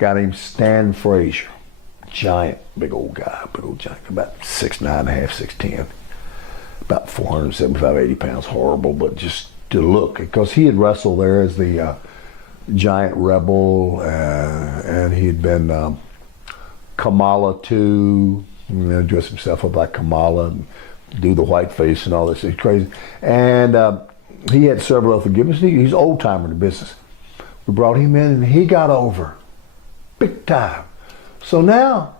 guy named Stan Frazier. Giant, big old guy, big old giant, about 6'9.5", 6'10", about 475, 80 pounds, horrible, but just to look, because he had wrestled there as the Giant Rebel, and he had been Kamala too, dress himself up like Kamala, and do the white face and all this. It's crazy. And he had several other forgiveness. He's old timer in the business. We brought him in, and he got over big time. So now,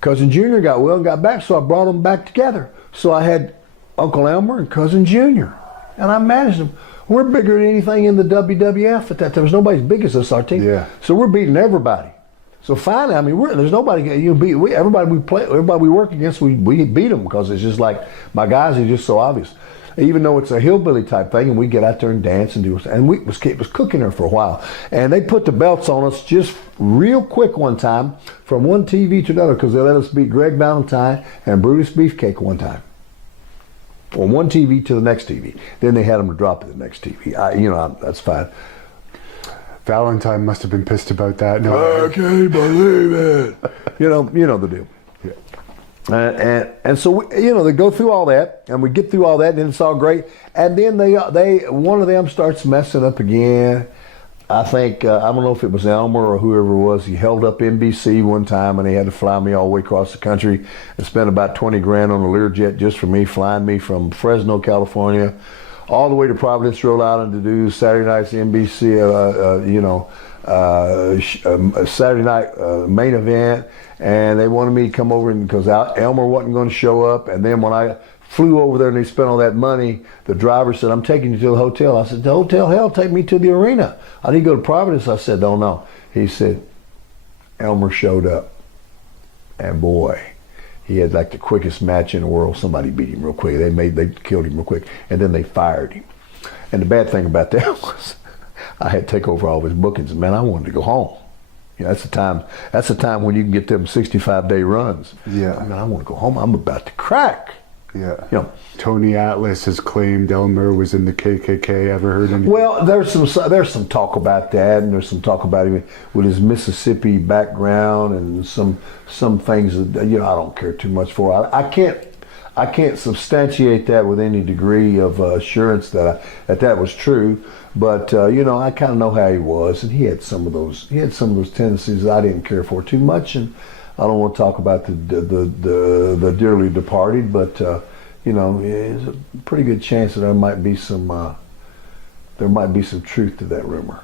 Cousin Junior got well and got back, so I brought them back together. So I had Uncle Elmer and Cousin Junior, and I managed them. We're bigger than anything in the WWF at that time. There was nobody as big as us, our team. Yeah. So we're beating everybody. So finally, I mean, there's nobody beat. Everybody we work against, we beat them, because it's just like my guys are just so obvious. Even though it's a hillbilly type thing, and we get out there and dance and do, and it was cooking there for a while. And they put the belts on us just real quick one time from one TV to another, because they let us beat Greg Valentine and Brutus Beefcake one time. From one TV to the next TV. Then they had them to drop at the next TV. That's fine. Valentine must have been pissed about that. No, I can't believe it. you know the deal. And so they go through all that, and we get through all that, and then it's all great. And then one of them starts messing up again. I think I don't know if it was Elmer or whoever it was. He held up NBC one time, and he had to fly me all the way across the country and spend about 20 grand on a Learjet just for me, flying me from Fresno, California, all the way to Providence, Rhode Island to do Saturday night's NBC, Saturday night main event. And they wanted me to come over, because Elmer wasn't going to show up. And then when I flew over there and they spent all that money, the driver said, "I'm taking you to the hotel." I said, "The hotel? Hell, take me to the arena. I need to go to Providence." I said, "Don't know." He said, Elmer showed up. And boy, he had like the quickest match in the world. Somebody beat him real quick. They killed him real quick. And then they fired him. And the bad thing about that was I had to take over all his bookings. And man, I wanted to go home. That's the time. That's the time when you can get them 65-day runs. Yeah. I want to go home. I'm about to crack. Yeah. Tony Atlas has claimed Elmer was in the KKK. Ever heard anything? Well, there's some talk about that, and there's some talk about him with his Mississippi background and some things that I don't care too much for. I can't substantiate that with any degree of assurance that was true. But I kind of know how he was, and he had some of those tendencies that I didn't care for too much, and I don't want to talk about the dearly departed, but there's a pretty good chance that there might be some truth to that rumor.